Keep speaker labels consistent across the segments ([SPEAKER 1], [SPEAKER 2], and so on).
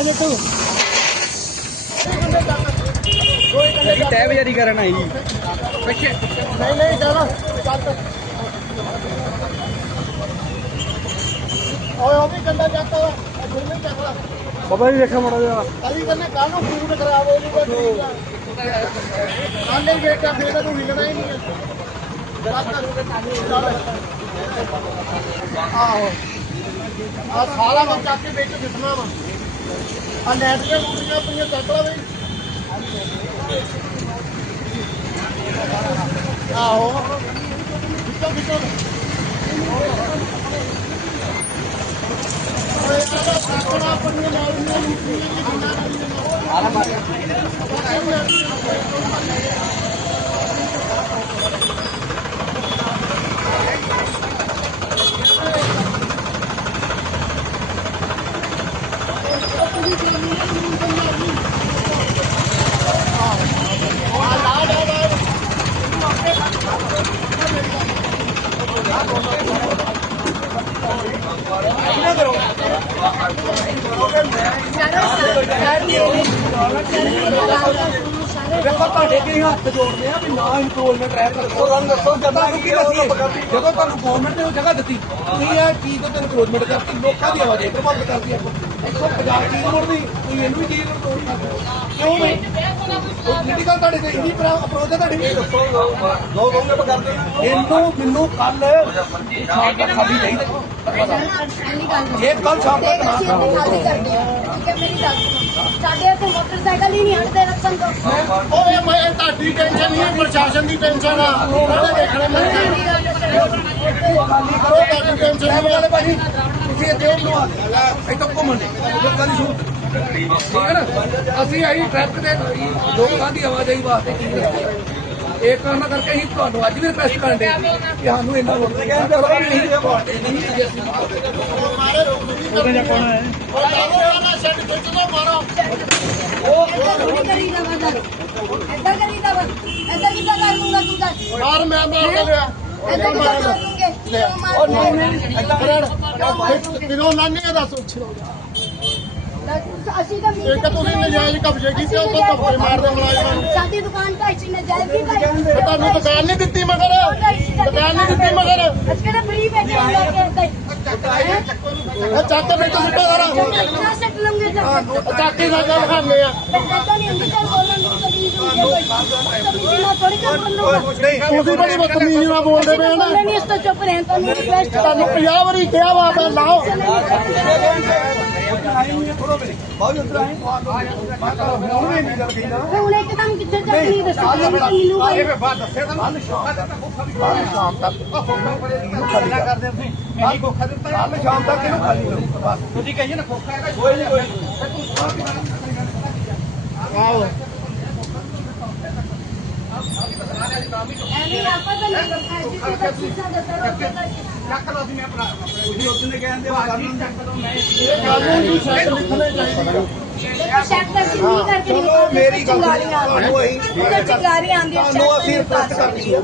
[SPEAKER 1] ਚੱਲ ਜੇ ਤੂੰ।
[SPEAKER 2] ਇਹ ਟੈਬ ਜਾਰੀ ਕਰਨ ਆਈ। ਪਿੱਛੇ।
[SPEAKER 1] ਨਹੀਂ ਨਹੀਂ ਚੱਲ। ਚੱਲ ਓਏ ਉਹ ਵੀ ਗੰਦਾ ਚੱਕਦਾ ਵਾ ਫਿਰ ਨਹੀਂ ਚੱਕਦਾ
[SPEAKER 2] ਬਾਬਾ ਜੀ ਦੇਖਾ ਮੜਾ ਜਾ
[SPEAKER 1] ਅਸੀਂ ਕਹਿੰਦੇ ਕੱਲ ਨੂੰ ਫੂਡ ਖਰਾਬ ਹੋ ਜੂਗਾ ਠੀਕ ਆ। ਕੱਲ ਹੀ ਵੇਖਿਆ ਫੇਰ ਤਾਂ ਹਿੱਲਣਾ ਹੀ ਨਹੀਂ ਹੈ ਆਹੋ। ਆ ਸਾਲਾ ਮੈਂ ਚੱਕ ਕੇ ਵਿੱਚ ਦਿਸਣਾ ਵਾ। ਆ ਨੈਟ ਦੀਆਂ ਮੁੰਡੀਆਂ ਪਈਆਂ ਚੱਕ ਲਾ ਆਹੋ। ਵਿੱਚੋਂ ਵਿੱਚੋਂ ਓਏ ਆ ਸਾਕਣਾ ਪਈਆਂ ਮਾਰੀਆਂ ਮੁੰਡੀਆਂ
[SPEAKER 2] ਵੇਖੋ ਤੁਹਾਡੇ ਕੀ ਹੱਥ ਜੋੜਦੇ ਆ ਵੀ ਨਾ ਇਨਕਰੋਚਮੈਂਟ ਰਹਿ ਕਰੋ ਉਹਨਾਂ ਦੱਸੋ ਜਦੋਂ ਕੀ ਦੱਸੀਏ ਜਦੋਂ ਤੁਹਾਨੂੰ ਗਵਰਨਮੈਂਟ ਨੇ ਉਹ ਜਗ੍ਹਾ ਦਿੱਤੀ ਤੁਸੀਂ ਇਹ ਚੀਜ਼ ਤੋਂ ਇਨਕਰੋਚਮੈਂਟ ਕਰਤੀ ਲੋਕਾਂ ਦੀ ਆਵਾਜ਼ ਪ੍ਰਭਾਵਿਤ ਕਰਦੀ ਹੈ 150 ਚੀਜ਼ ਮੁੜਦੀ ਤੁਸੀਂ ਇਹਨੂੰ ਵੀ ਚੀਜ਼ ਨੂੰ ਕਿਉਂ ਨਹੀਂ? ਪੋਲੀਟੀਕਲ ਤੁਹਾਡੇ ਤੇ ਇੰਨੀ ਅਪਰੋਚ ਹੈ ਤੁਹਾਡੀ ਦੱਸੋ ਦੋ ਦੋਗੇ ਕਰਦੇ ਇਹਨੂੰ ਮੈਨੂੰ ਕੱਲ ਸ਼ਾਮ ਤੱਕ ਖਾਲੀ ਚਾਹੀਦਾ ਇਹ ਕੱਲ ਸ਼ਾਮ ਤੱਕ ਨਾ ਕਰੋ
[SPEAKER 3] ਸਾਡੇ ਇੱਥੇ ਮੋਟਰਸਾਈਕਲ ਹੀ ਨਹੀਂ ਹਟਦੇ ਰੱਖਣ ਤੋਂ
[SPEAKER 1] ਓਏ ਮੈਂ ਤੁਹਾਡੀ ਟੈਨਸ਼ਨ ਨਹੀਂ ਹੈ ਪ੍ਰਸ਼ਾਸਨ ਦੀ ਟੈਨਸ਼ਨ ਆ ਉਹਦੇ ਦੇਖਣੇ ਮੈਂ ਕਰੋ ਤੁਹਾਡੀ ਟੈਨਸ਼ਨ
[SPEAKER 2] ਮੈਂ
[SPEAKER 1] ਨਹੀਂ
[SPEAKER 2] ਬਤਾ ਦੇ ਭਾਜੀ ਤੁਸੀਂ ਇੱਥੇ ਉਹ ਬਣਵਾ ਦਿਓ। ਇੱਥੋਂ ਘੁੰਮਣ ਦੇ ਲੋਕਾਂ ਦੀ ਸਹੂਲਤ ਠੀਕ ਹੈ ਨਾ ਅਸੀਂ ਆਈ ਟ੍ਰੈਫਿਕ ਦੇ ਲੋਕਾਂ ਦੀ ਆਵਾਜਾਈ ਵਾਸਤੇ ਕੀ ਕਰਦੇ ਇਹ ਕੰਮ ਕਰਕੇ ਅਸੀਂ ਤੁਹਾਨੂੰ ਅੱਜ ਵੀ ਰਿਕਵੈਸਟ ਕਰਨ ਦੇ ਕਿ ਸਾਨੂੰ ਹੋ ਨਹੀਂ ਨਹੀਂ
[SPEAKER 1] ਹੈ ਉਹ ਖਿੱਚ ਦੋ ਮਾਰੋ ਮੈਂ ਮਾਰ ਲਿਆ
[SPEAKER 3] ਏਦਾਂ ਕਿੱਦਾਂ ਕਰ ਲੂੰਗੇ ਕਿਉਂ ਮਾਰ ਲੂੰਗੇ
[SPEAKER 1] ਕਿਦੋਂ ਨਾਨੀ ਦਾ ਸੋਚ
[SPEAKER 3] ਅਸੀਂ ਤਾਂ
[SPEAKER 1] ਇੱਕ ਤੁਸੀਂ ਨਜਾਇਜ਼ ਕਬਜ਼ੇ ਕੀਤੇ ਉਹ ਤੋਂ ਧੱਕੇ ਮਾਰਦੇ ਮੁਲਾਜ਼ਮਾਂ ਨੂੰ
[SPEAKER 3] ਸਾਡੀ ਦੁਕਾਨ ਤਾਂ ਅਸੀਂ ਨਜਾਇਜ਼ ਹੀ ਪਾਈ
[SPEAKER 1] ਤੇ ਤੁਹਾਨੂੰ ਦੁਕਾਨ ਨਹੀਂ ਦਿੱਤੀ ਮਗਰ। ਦੁਕਾਨ ਨਹੀਂ ਦਿੱਤੀ ਮਗਰ।
[SPEAKER 3] ਅੱਜ ਕਿਹੜਾ ਫਰੀ ਬੈਠੇ ਹੀ
[SPEAKER 1] ਚੱਕ ਵਿੱਚ ਸਿੱਟਾ ਸਾਰਾ
[SPEAKER 3] ਲੰਗੇ ਤਾਂ
[SPEAKER 1] ਚਾਕੀ ਦਾ ਗੱਲ ਖਾਣੇ ਆ।
[SPEAKER 3] ਏਦਾਂ ਨਹੀਂ ਹੁੰਦੀ ਚੱਲ ਬੋਲਣ ਨੂੰ ਕਦੀ ਹੁੰਦੀ ਕੋਈ। ਕਦੀ ਨਾ ਥੋੜੀ ਕਰ ਬੋਲੂਗਾ
[SPEAKER 1] ਤੁਸੀਂ ਬੜੀ ਬਦਤਮੀਜ਼ੀ ਨਾਲ ਬੋਲਦੇ ਪਏ ਹੋ ਨਾ।
[SPEAKER 3] ਨਹੀਂ ਇਸ ਤੋਂ ਚੁੱਪ ਰਹਿਣ ਤੁਹਾਨੂੰ ਰਿਕਵੈਸਟ
[SPEAKER 1] ਤੁਹਾਨੂੰ 50 ਵਾਰੀ ਕਿਹਾ ਵਾ ਮੈਂ ਲਾਓ।
[SPEAKER 3] ਹੁਣ ਇੱਕਦਮ ਕਿੱਥੇ ਚੱਲਣੀ ਦੱਸੋ ਮੈਨੂੰ ਮਿਲੂਗਾ ਹੀ।
[SPEAKER 2] ਸ਼ਾਮ ਤੱਕ ਕਰਦੇ ਤੁਸੀਂ। ਇਹੀ ਕੋਖਾ ਦਿੱਤਾ ਕੱਲ ਸ਼ਾਮ ਤੱਕ ਇਹਨੂੰ ਖਾਲੀ ਕਰੋ ਬਸ। ਤੁਸੀਂ ਕਹੀਏ ਨਾ ਕੋਖਾ ਹੈਗਾ ਕੋਈ ਨਹੀਂ ਕੋਈ
[SPEAKER 1] ਆਓ
[SPEAKER 3] ਐਵੇਂ ਆਪਾਂ ਤਾਂ ਨਹੀਂ ਐਸੀ ਤੇ ਤਾਂ ਚੀਜ਼ਾਂ ਦੱਸੋ
[SPEAKER 2] ਚੱਕ। ਲਓ ਸੀ ਮੈਂ ਭਰਾ। ਤੁਸੀਂ ਉਸ ਨੇ ਕਹਿੰਦੇ ਵਾ ਚੱਕ ਲਓ ਮੈਂ
[SPEAKER 1] ਇਹ ਕਾਨੂੰਨ ਦੀ ਸ਼ਰਤ ਲਿਖਣੇ ਚਾਹੀਦੀ
[SPEAKER 3] ਤਾਂ ਅਸੀਂ
[SPEAKER 2] ਚਲੋ ਮੇਰੀ ਗੱਲ ਤੁਹਾਨੂੰ ਅਸੀਂ
[SPEAKER 3] ਉਹਦੇ ਚਿੰਗਾਰੀਆਂ ਆਉਂਦੀਆਂ
[SPEAKER 2] ਤੁਹਾਨੂੰ ਅਸੀਂ ਰਿਕਵੈਸਟ ਕਰਨੀ ਆ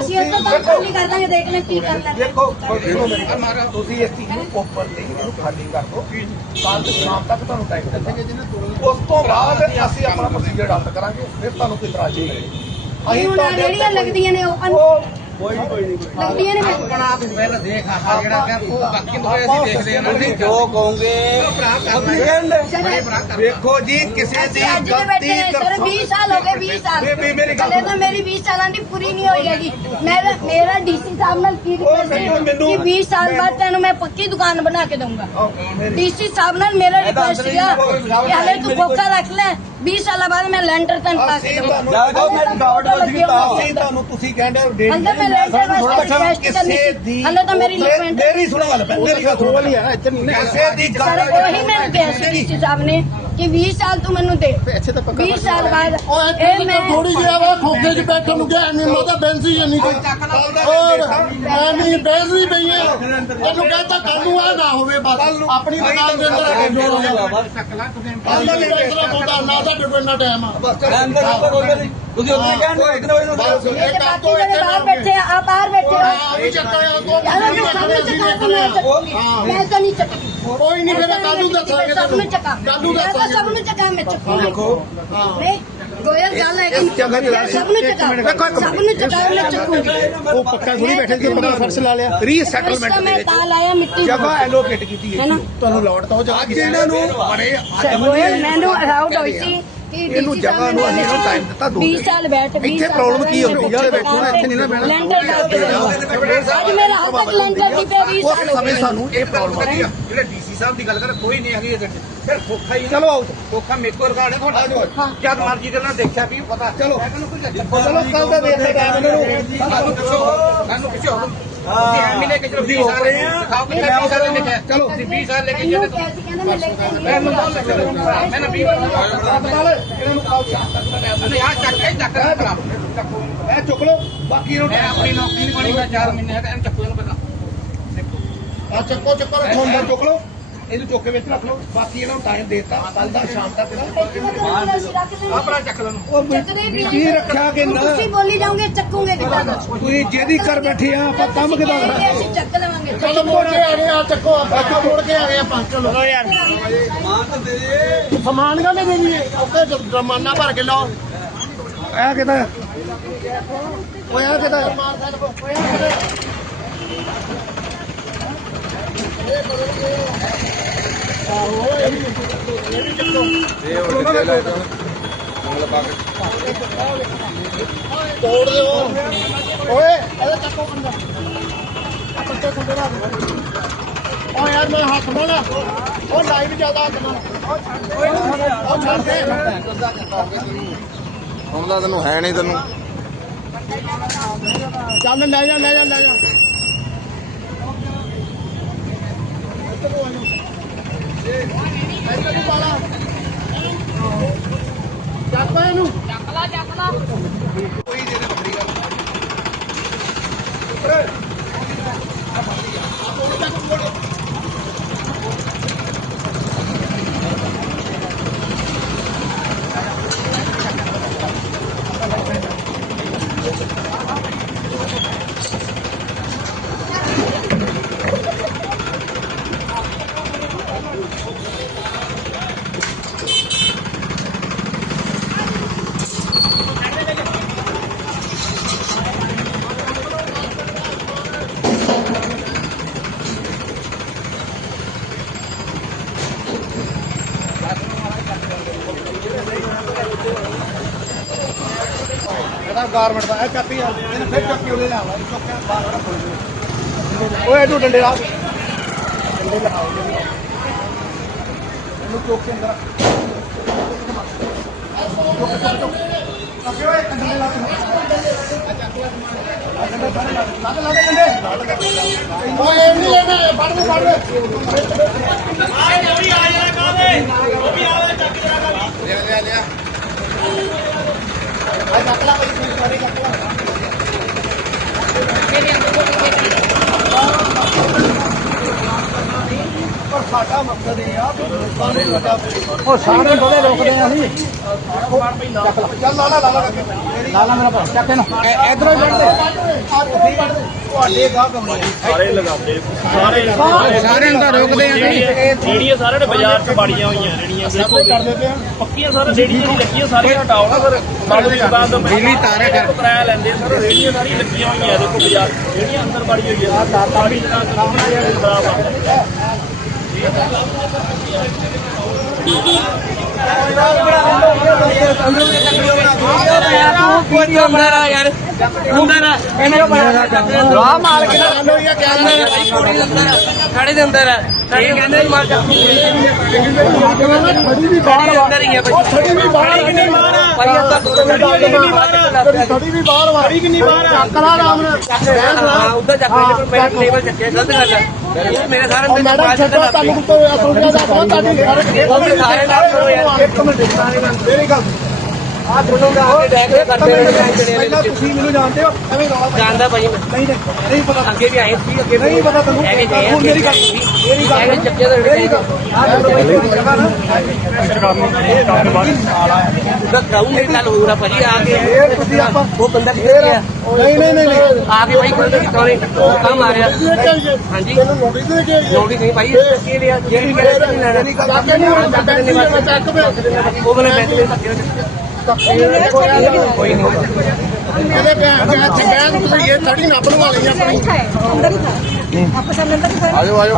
[SPEAKER 3] ਅਸੀਂ ਇਹ ਤਾਂ ਖਾਲੀ ਕਰ ਦਾਂਗੇ ਦੇਖ ਲੈ ਕੀ ਕਰਨਾ। ਹੈ।
[SPEAKER 2] ਦੇਖੋ ਸੁਣੋ ਮੇਰੀ ਗੱਲ। ਤੁਸੀਂ ਇਸ ਚੀਜ਼ ਨੂੰ ਓਪਨ ਨਹੀਂ ਇਹਨੂੰ ਖਾਲੀ ਕਰ ਦਿਓ। ਕੱਲ ਸ਼ਾਮ ਤੱਕ ਤੁਹਾਨੂੰ ਟਾਈਮ ਦਿੱਤੇ। ਉਸ ਤੋਂ ਬਾਅਦ ਅਸੀਂ ਆਪਣਾ ਪ੍ਰੋਸੀਜਰ ਰੱਦ ਕਰਾਂਗੇ ਫਿਰ ਤੁਹਾਨੂੰ ਕੋਈ ਇਤਰਾਜ਼ ਨਹੀਂ
[SPEAKER 3] ਹੁਣ ਆਹ ਜਿਹੜੀਆਂ ਲੱਗਦੀਆਂ ਨੇ ਉਹ
[SPEAKER 2] ਕੋਈ ਨਹੀਂ ਕੋਈ ਨਹੀਂ
[SPEAKER 3] ਲੱਗਦੀਆਂ ਨੇ ਵਿੱਚ।
[SPEAKER 4] ਆਪਣਾ ਆਪ ਪਹਿਲਾਂ ਦੇਖ ਆ ਜਿਹੜਾ ਕਿ ਉਹ ਬਾਕੀ ਨੂੰ ਅਸੀਂ ਦੇਖਦੇ ਹਾਂ ਨਾ
[SPEAKER 2] ਤੁਸੀਂ ਜੋ ਕਹੋਗੇ ਵੇਖੋ ਜੀ ਕਿਸੇ ਦੀ
[SPEAKER 3] ਅਸੀਂ ਅੱਜ ਦੇ ਬੈਠੇ ਨੇ ਸਰ 20 ਸਾਲ ਹੋ ਗਏ 20 ਸਾਲ।
[SPEAKER 2] ਬੇਬੀ ਮੇਰੀ ਗੱਲ
[SPEAKER 3] ਹਲੇ ਤਾਂ ਮੇਰੀ 20 ਸਾਲਾਂ ਦੀ ਪੂਰੀ ਨਹੀਂ ਹੋਈ ਹੈਗੀ। ਮੇਰਾ ਮੇਰਾ ਡੀਸੀ ਸਾਹਿਬ ਨਾਲ ਕੀ ਰਿਕਵੈਸਟ ਹੈ
[SPEAKER 2] ਮੈਨੂੰ-
[SPEAKER 3] ਕਿ 20 ਸਾਲ ਬਾਅਦ ਤੈਨੂੰ ਮੈਂ ਪੱਕੀ ਦੁਕਾਨ ਬਣਾ ਕੇ ਦਊਂਗਾ। ਡੀਸੀ ਸਾਹਿਬ ਨਾਲ ਮੇਰਾ ਰਿਕਵੈਸਟ ਸੀਗਾ ਕਿ ਹਲੇ ਤੂੰ ਖੋਖਾ ਰੱਖ ਲੈ। 20 ਸਾਲਾਂ ਬਾਅਦ ਮੈਂ ਲੈਂਟਰ ਤੈਨੂੰ ਪਾ ਕੇ ਦਊਂਗਾ।
[SPEAKER 2] ਤੁਹਾਨੂੰ ਮੈਂ ਰੁਕਾਵਟ ਵੱਜੀ ਅਸੀਂ ਤੁਹਾਨੂੰ ਤੁਸੀਂ ਕਹਿੰਦੇ ਹੋ ਡੇਢ
[SPEAKER 3] ਅੰਦਰ ਮੈਂ ਲੈਂਟਰ ਵਾਸਤੇ
[SPEAKER 2] ਕਿਸੇ ਦੀ
[SPEAKER 3] ਹਲੇ ਤਾਂ ਮੇਰੀ ਲਿਖਮੈਂਟ
[SPEAKER 2] ਮੇਰੀ ਸੁਣੋ ਗੱਲ ਮੇਰੀ ਗੱਲ ਸੁਣੋ।
[SPEAKER 1] ਹੈ ਇੱਥੇ ਨਹੀਂ
[SPEAKER 2] ਕਿਸੇ ਦੀ ਗੱਲ
[SPEAKER 3] ਉਹੀ ਮੈਨੂੰ ਕਿਹਾ ਸੀ ਸਾਹਿਬ ਨੇ ਕਿ 20 ਸਾਲ ਤੂੰ ਮੈਨੂੰ ਦੇ
[SPEAKER 1] ਇੱਥੇ ਤਾਂ ਪੱਕਾ
[SPEAKER 3] 20 ਸਾਲ ਬਾਅਦ
[SPEAKER 1] ਓਏ
[SPEAKER 3] ਇਹ ਮੈਂ
[SPEAKER 1] ਥੋੜੀ ਜਿਹਾ ਵਾ ਖੋਖੇ 'ਚ ਬੈਠਣ ਨੂੰ ਗਿਆ ਐਵੇਂ ਮਾਤਾ ਬੈਂਸੀ ਜੰਨੀ ਕੋਈ ਹੋਰ ਐਵੇਂ ਬੈਂਸੀ ਪਈ ਹੈ। ਤੈਨੂੰ ਕਹਿੰਦਾ ਕਾਨੂੰ ਆ ਨਾ ਹੋਵੇ ਬਸ। ਆਪਣੀ ਦੁਕਾਨ ਦੇ ਅੰਦਰ ਆ ਕੇ ਜੋੜ ਹੋਵੇ ਕੱਲ ਦਾ ਫੈਸਲਾ ਤੁਹਾਡਾ ਨਾ ਕੋਲ ਇੰਨਾ ਟਾਈਮ ਆ।
[SPEAKER 2] ਹੋ। ਤੁਸੀਂ ਉੱਥੇ ਕਹਿੰਦੇ ਹੋ ਇਤਨੇ ਵਜੇ ਨੂੰ
[SPEAKER 3] ਤੇ
[SPEAKER 1] ਕੰਮ ਤੋਂ ਇੱਥੇ
[SPEAKER 3] ਆ ਬਾਹਰ ਬੈਠੇ
[SPEAKER 1] ਹਾਂ ਵੀ ਚੱਕਿਆ ਤੂੰ
[SPEAKER 3] ਯਾਰ ਮੈਂ ਸਭ ਨੂੰ ਚੱਕਾ ਤਾਂ ਮੈਂ ਚੱਕੂਗੀ ਮੈਂ ਤਾਂ ਨਹੀਂ ਚੱਕਦੀ।
[SPEAKER 1] ਕੋਈ ਨਹੀਂ ਫਿਰ ਕੱਲ ਨੂੰ ਦੱਸਾਂਗੇ
[SPEAKER 3] ਸਭ ਨੂੰ ਚੱਕਾ।
[SPEAKER 1] ਕੱਲ ਨੂੰ ਦੱਸਾਂਗੇ।
[SPEAKER 3] ਸਭ ਨੂੰ ਚੱਕਾ ਮੈਂ ਚੱਕੂਗੀ
[SPEAKER 1] ਹਾਂ
[SPEAKER 3] ਨਹੀਂ ਗੋਇਲ ਗੱਲ ਹੈ ਕਿ ਸਭ ਨੂੰ ਚੱਕਾ। ਸਭ ਨੂੰ ਚੱਕਾ ਮੈਂ ਚੱਕੂਗੀ।
[SPEAKER 2] ਉਹ ਪੱਕਾ ਥੋੜੀ ਬੈਠੇ ਸੀ ਪੱਕਾ ਫਰਸ਼ ਲਾ ਲਿਆ। ਰੀਸੈਟਲਮੈਂਟ ਦੇ ਵਿੱਚ
[SPEAKER 3] ਤਾਂ ਲਾਇਆ ਮਿੱਟੀ
[SPEAKER 2] ਜਗ੍ਹਾ ਐਲੋਕੇਟ ਕੀਤੀ
[SPEAKER 3] ਹੈ
[SPEAKER 2] ਹੈ
[SPEAKER 3] ਨਾ?
[SPEAKER 2] ਤੁਹਾਨੂੰ ਲੋਟ ਤਾਂ ਉਹ ਜਗ੍ਹਾ ਅੱਜ ਇਹਨਾਂ ਨੂੰ ਬੜੇ
[SPEAKER 3] ਗੋਇਲ ਮੈਨੂੰ ਅਲਾਉਡ ਹੋਈ ਸੀ।
[SPEAKER 2] ਇਹਨੂੰ ਜਗ੍ਹਾ ਨੂੰ ਅਸੀਂ ਇਹਨੂੰ time ਦਿੱਤਾ ਦੋ
[SPEAKER 3] 20 ਸਾਲ ਬੈਠ 20
[SPEAKER 2] ਇੱਥੇ problem ਕੀ ਹੋ
[SPEAKER 3] ਮੈਂ
[SPEAKER 2] ਗਈ? ਯਾਰ ਬੈਠੋ ਨਾ, ਇੱਥੇ ਨਹੀਂ ਨਾ ਬਹਿਣਾ।
[SPEAKER 3] ਲੈਂਟਰ ਕੇ। ਅੱਜ ਮੇਰਾ ਹਾਲ ਤੱਕ ਲੈਂਟਰ ਦੀ ਪਿਆ 20
[SPEAKER 2] ਉਸ
[SPEAKER 3] ਸਾਲ ਹੋ
[SPEAKER 2] ਸਮੇਂ ਸਾਨੂੰ ਇਹ ਪ੍ਰੋਬਲਮ ਆ।
[SPEAKER 4] ਜਿਹੜੇ ਡੀਸੀ ਸਾਹਿਬ ਦੀ ਗੱਲ ਕਰ ਕੋਈ ਨਹੀਂ ਹੈਗੀ ਇਹਦੇ ਫਿਰ ਖੋਖਾ ਹੀ
[SPEAKER 2] ਚਲੋ ਆਓ।
[SPEAKER 4] ਖੋਖਾ ਮੇਰੇ ਕੋਲ ਰਿਕਾਰਡ ਹੈ। ਤੁਹਾਡਾ ਜਦ ਮਰਜ਼ੀ ਦੇ ਨਾਲ ਦੇਖਿਆ ਵੀ ਪਤਾ।
[SPEAKER 2] ਚਲੋ। ਚਲੋ ਕੱਲ ਦਾ ਵੇਖ ਆ ਇਹਨਾਂ। ਨੂੰ
[SPEAKER 4] ਸਾਨੂੰ ਪਿੱਛੇ ਹੋ ਜੀ ਐਵੇਂ ਲੈ ਕੇ ਚਲੋ 20 ਸਾਲ ਦਿਖਾਓ ਕਿ 20 ਸਾਲ ਲਿਖਿਆ
[SPEAKER 2] ਚਲੋ।
[SPEAKER 4] ਤੁਸੀਂ 20 ਸਾਲ ਲੈ ਕੇ
[SPEAKER 3] ਇਹਨੂੰ
[SPEAKER 4] ਜਾਂਦੇ
[SPEAKER 3] ਕਿਹਾ ਸੀ ਕਹਿੰਦਾ ਮੈਂ ਲੈ ਕੇ ਨਹੀਂ
[SPEAKER 4] ਮੈਂ
[SPEAKER 3] ਆਉਂਦਾ।
[SPEAKER 4] ਨਾ 20
[SPEAKER 2] ਇਹਨਾਂ ਨੂੰ ਕਾਲ ਚਾਹ
[SPEAKER 4] ਅਸੀਂ ਆ ਚੱਕ ਕੇ ਚੱਕ ਰਿਹਾ ਭਰਾ ਚੱਕੋ
[SPEAKER 2] ਇਹ ਚੁੱਕ ਲਓ ਬਾਕੀ ਇਹਨੂੰ
[SPEAKER 4] ਮੈਂ ਆਪਣੀ ਨੌਕਰੀ ਨਹੀਂ ਬਣੀ ਮੈਂ 4 ਮਹੀਨੇ ਹੈ ਤਾਂ ਇਹਨੂੰ ਚੱਕੋ ਇਹਨੂੰ ਪਹਿਲਾਂ।
[SPEAKER 1] ਆ ਚੱਕੋ ਚੱਕੋ
[SPEAKER 2] ਅੰਦਰ ਚੁੱਕ ਲਓ। ਇਹਨੂੰ ਚੁੱਕ ਕੇ ਵਿੱਚ ਰੱਖ ਲਓ। ਬਾਕੀ ਇਹਨਾਂ ਨੂੰ ਟਾਈਮ ਦੇਤਾ। ਕੱਲ ਦਾ ਸ਼ਾਮ ਤੱਕ।
[SPEAKER 4] ਆਪਣਾ ਚੱਕ ਲੈਣ
[SPEAKER 2] ਉਹ ਕੀ ਰੱਖਿਆ ਕਿ ਨਾ?
[SPEAKER 3] ਤੁਸੀਂ ਬੋਲੀ ਜਾਓਗੇ ਚੱਕੂਗੇ ਕਿਦਾਂ?
[SPEAKER 2] ਤੁਸੀਂ ਜਿਹਦੀ ਕਰ ਬੈਠੇ ਆ ਆਪਾਂ ਕੰਮ ਕਿਦਾਂ ਕਰਾਂ
[SPEAKER 3] ਅਸੀਂ ਚੱਕ ਲਵਾਂਗੇ।
[SPEAKER 1] ਚਲੋ ਮੋੜ ਕੇ ਆ ਗਏ ਆ ਚੱਕੋ ਆਪਾਂ। ਮੋੜ ਕੇ ਆ ਗਏ ਆਪਾਂ ਚਲੋ ਯਾਰ। ਸਮਾਨ ਕਾ ਨਹੀਂ ਦੇਣੀ ਉੱਤੇ ਜਮਾਨਾ ਭਰ ਕੇ ਲਾਓ।
[SPEAKER 2] ਇਹ ਕਿਦਾਂ? ਓਏ ਆ ਕਿਦਾਂ?
[SPEAKER 1] ਤੋੜ ਦਿਓ ਓਏ ਇਹਦੇ ਚੱਕੋ ਅੰਦਰ ਆ ਪੱਤੇ ਖੁੰਡੇ ਲਾ ਓ ਯਾਰ ਮੈਂ ਹੱਥ ਮਾਰਾ ਉਹ ਲਾਈਵ ਜ਼ਿਆਦਾ ਹੱਥ ਮਾਰਾ ਉਹ ਛੱਡ ਦੇ
[SPEAKER 5] ਹੁਣ ਤੈਨੂੰ ਹੈ ਨਹੀਂ ਤੈਨੂੰ।
[SPEAKER 1] ਚੱਲ ਲੈ ਜਾ ਲੈ ਜਾ ਲੈ ਜਾ। ਇੱਧਰ ਨੂੰ। ਪਾਲਾ ਚੱਕ ਪਾ ਇਹਨੂੰ
[SPEAKER 2] ਇਹਦਾ ਗਾਰਮੈਂਟ ਦਾ ਇਹ ਚਾਪੀ ਆ। ਇਹਨੇ ਫਿਰ ਚੱਕੀ ਉਹਦੇ ਲਿਆਵਾ ਇਹ ਚੁੱਕ ਕੇ ਬਾਹਰ ਰੱਖ ਓਏ ਇਹਨੂੰ ਡੰਡੇ ਲਾ। ਡੰਡੇ ਲਗਾਓ ਇਹਨੂੰ ਚੁੱਕ ਕੇ ਅੰਦਰ ਚੁੱਕ ਚੁੱਕ ਚੁੱਕ ਅੱਗੇ ਓਏ ਡੰਡੇ ਲਾ
[SPEAKER 1] ਓਏ ਇਹ ਨਹੀਂ ਲੈਣਾ ਫੜ ਦੇ ਫੜ ਦੇ।
[SPEAKER 2] ਪਰ ਸਾਡਾ ਮਕਸਦ ਇਹ ਆ ਵੀ ਲੋਕਾਂ ਨੂੰ ਲੱਗਾ ਉਹ ਸਾਰੇ ਬੜੇ ਰੋਕਦੇ ਆ ਅਸੀਂ ਚੱਲ ਲਾ ਲਾ ਲਾ ਲਾ ਲਾ ਮੇਰਾ ਭਾਈ ਚੱਕ ਇਹਨੂੰ ਇਧਰੋਂ ਹੀ ਵੱਢ ਦੇ ਦੇ ਤੁਹਾਡੇ ਗਾਹ ਕਮਰੇ
[SPEAKER 6] ਸਾਰੇ ਲਗਾਉਂਦੇ ਸਾਰੇ
[SPEAKER 4] ਸਾਰਿਆਂ ਨੂੰ ਤਾਂ ਰੋਕਦੇ ਆ
[SPEAKER 6] ਰੇੜੀਆਂ ਸਾਰੇ ਨੇ ਬਾਜ਼ਾਰ 'ਚ ਬਾੜੀਆਂ ਹੋਈਆਂ ਰੇੜੀਆਂ ਦੇਖੋ। ਕਰਦੇ ਪਏ ਪੱਕੀਆਂ ਸਾਰੇ ਰੇੜੀਆਂ ਨਹੀਂ ਲੱਗੀਆਂ ਸਾਰੀਆਂ ਹਟਾਓ। ਨਾ ਦੀ ਦੁਕਾਨ ਤੋਂ ਬਿਜਲੀ ਤਾਰੇ ਕਰ ਕਿਰਾਇਆ ਲੈਂਦੇ ਸਰ ਰੇੜੀਆਂ ਸਾਰੀਆਂ ਲੱਗੀਆਂ ਹੋਈਆਂ ਦੇਖੋ ਬਾਜ਼ਾਰ ਰੇੜੀਆਂ ਅੰਦਰ ਬਾੜੀ ਹੋਈ ਆ। ਸਾਡੀ ਦੁਕਾਨ ਤੋਂ ਖਰਾਬ ਆ।
[SPEAKER 7] ਖੜੇ ਦੇ ਅੰਦਰ ਹੈ ਕਹਿੰਦੇ ਮਾਰ
[SPEAKER 1] ਬੜੀ ਵੀ ਬਾਹਰ
[SPEAKER 7] ਅੰਦਰ ਹੀ ਹੈ
[SPEAKER 1] ਉਹ ਵੀ ਬਾਹਰ ਕਿੰਨੀ ਬਾਹਰ
[SPEAKER 7] ਭਾਈ ਕਿੰਨੀ ਮਾਰ
[SPEAKER 1] ਥੜੀ ਵੀ ਬਾਹਰ ਵਾ ਕਿੰਨੀ ਬਾਹਰ ਆ ਚੱਕ ਲਾ। ਆਰਾਮ ਨਾਲ
[SPEAKER 7] ਪਰ ਮੈਂ ਟੇਬਲ ਚੱਕਿਆ ਗਲਤ ਗੱਲ ਹੈ ਮੇਰੇ ਸਾਰੇ
[SPEAKER 1] ਉਹ ਮੈਡਮ ਛੱਡੋ ਤੁਹਾਨੂੰ ਕੁੱਤੋ ਅਸੋਚਿਆ ਦਾ ਬਹੁਤ ਤੁਹਾਡੀ ਸਾਰੇ
[SPEAKER 7] ਸਾਰੇ ਨਾਲ ਕਰੋ ਯਾਰ
[SPEAKER 1] ਇੱਕ ਮਿੰਟ ਮੇਰੀ ਗੱਲ
[SPEAKER 7] ਆ ਦੋਨੋਂ ਆ ਕੇ ਡੈਕ ਕਰਦੇ ਰਹੇ ਨੇ
[SPEAKER 2] ਪਹਿਲਾਂ ਤੁਸੀਂ ਮੈਨੂੰ ਜਾਣਦੇ ਹੋ ਐਵੇਂ ਰੌਲਾ
[SPEAKER 7] ਜਾਣਦਾ ਭਾਈ ਮੈਂ
[SPEAKER 2] ਨਹੀਂ ਨਹੀਂ ਪਤਾ
[SPEAKER 7] ਅੱਗੇ ਵੀ ਆਏ ਸੀ ਅੱਗੇ
[SPEAKER 2] ਨਹੀਂ ਪਤਾ ਤੈਨੂੰ ਹੁਣ ਮੇਰੀ ਗੱਲ
[SPEAKER 7] ਅੱਗੇ
[SPEAKER 2] ਮੇਰੀ ਗੱਲ
[SPEAKER 7] ਇਹ ਚੱਕਿਆ ਤਾਂ
[SPEAKER 2] ਮੇਰੀ ਗੱਲ ਆਹ ਦੇਖੋ ਬਈ ਜਗ੍ਹਾ ਨਾ
[SPEAKER 7] ਉਹਦਾ ਕਰਾਉ ਮੇਰੇ ਨਾਲ ਹੋਊਗਾ ਭਾਜੀ ਆ ਕੇ
[SPEAKER 2] ਇਹ ਤੁਸੀਂ ਆਪਾਂ
[SPEAKER 7] ਉਹ ਬੰਦਾ ਕਿੱਥੇ ਗਿਆ
[SPEAKER 2] ਨਹੀਂ ਨਹੀਂ ਨਹੀਂ ਨਹੀਂ
[SPEAKER 7] ਆ ਕੇ ਭਾਈ ਕੋਈ ਕਿਤੋਂ ਨੇ ਕੰਮ ਆ ਰਿਹਾ ਹਾਂਜੀ
[SPEAKER 1] ਤੈਨੂੰ ਨੋਟਿਸ ਦੇ ਕੇ ਆਈਏ
[SPEAKER 7] ਨੋਟਿਸ ਨਹੀਂ। ਭਾਈ ਕੀ ਲਿਆ ਜਿਹੜੀ ਕਹਿੰਦੇ ਨਹੀਂ ਲੈਣਾ
[SPEAKER 1] ਚੱਕ ਕੇ ਨਹੀਂ ਬੈਂਸੀ ਮੈਂ ਚੱਕ ਵੇ
[SPEAKER 7] ਉਹ ਬਲੇ ਪੈਸੇ
[SPEAKER 2] ਕੋਈ ਨਹੀਂ
[SPEAKER 1] ਇਹਦੇ ਬੈਂਕ ਬੈਂਕ ਤੁਸੀਂ ਇਹ ਥੜੀ ਨਾ ਬਣਵਾ ਲਈ ਆਪਣੀ
[SPEAKER 2] ਆਜੋ ਆਜੋ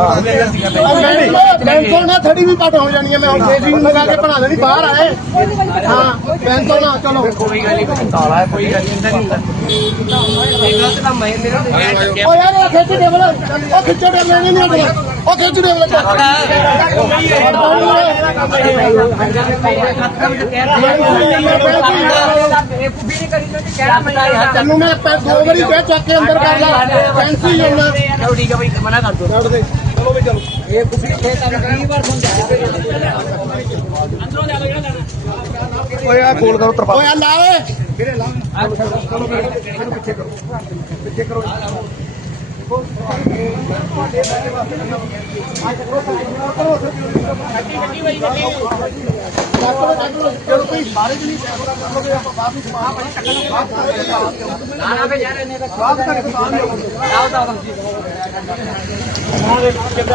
[SPEAKER 1] ਬੈਂਕੋਂ ਨਾ ਥੜੀ ਵੀ ਪਟ ਹੋ ਜਾਣੀ ਹੈ ਮੈਂ ਨੂੰ ਲਗਾ ਕੇ ਬਣਾ ਦੇਣੀ ਬਾਹਰ ਆਏ। ਹਾਂ ਬੈਂਕੋਂ ਨਾ ਚਲੋ।
[SPEAKER 7] ਕੋਈ ਗੱਲ ਨਹੀਂ ਤਾਲਾ ਹੈ ਕੋਈ ਗੱਲ ਨਹੀਂ ਹੁੰਦਾ ਇਹ ਗੱਲ ਤਾਂ ਮੈਂ ਮੇਰਾ ਤੇ
[SPEAKER 1] ਓ ਯਾਰ ਖਿੱਚ ਟੇਬਲ ਉਹ ਖਿੱਚ ਟੇਬਲ ਲੈਣੇ ਨਹੀਂ ਅਗਲਾ ਉਹ ਖਿੱਚ ਟੇਬਲ ਚੱਕ ਤੈਨੂੰ ਮੈਂ ਪੈ- ਦੋ ਵਾਰੀ ਕਿਹਾ ਚੱਕ ਕੇ ਅੰਦਰ ਕਰ ਲਾ। ਫੈਂਸੀ ਜੰਨਾ
[SPEAKER 7] ਚਲੋ ਠੀਕ ਹੈ ਭਾਈ ਮਨਾ ਕਰ ਦੋ
[SPEAKER 2] ਛੱਡ ਦੇ ਚਲੋ ਵੀ ਚਲੋ
[SPEAKER 7] ਇਹ ਕੁਫੀ ਥੇ ਤਾਂ ਕਈ ਵਾਰ ਸਮਝਾਇਆ
[SPEAKER 2] ਓਏ ਆ ਕੋਲ ਕਰੋ ਤਰਪਾ
[SPEAKER 1] ਓਏ ਆ ਲਾ ਓਏ।
[SPEAKER 7] ਰਹੇ ਨੇ ਤਾਂ ਸਵਾਦ ਕਰ। ਤਾਂ
[SPEAKER 6] ਕਿੱਦਾਂ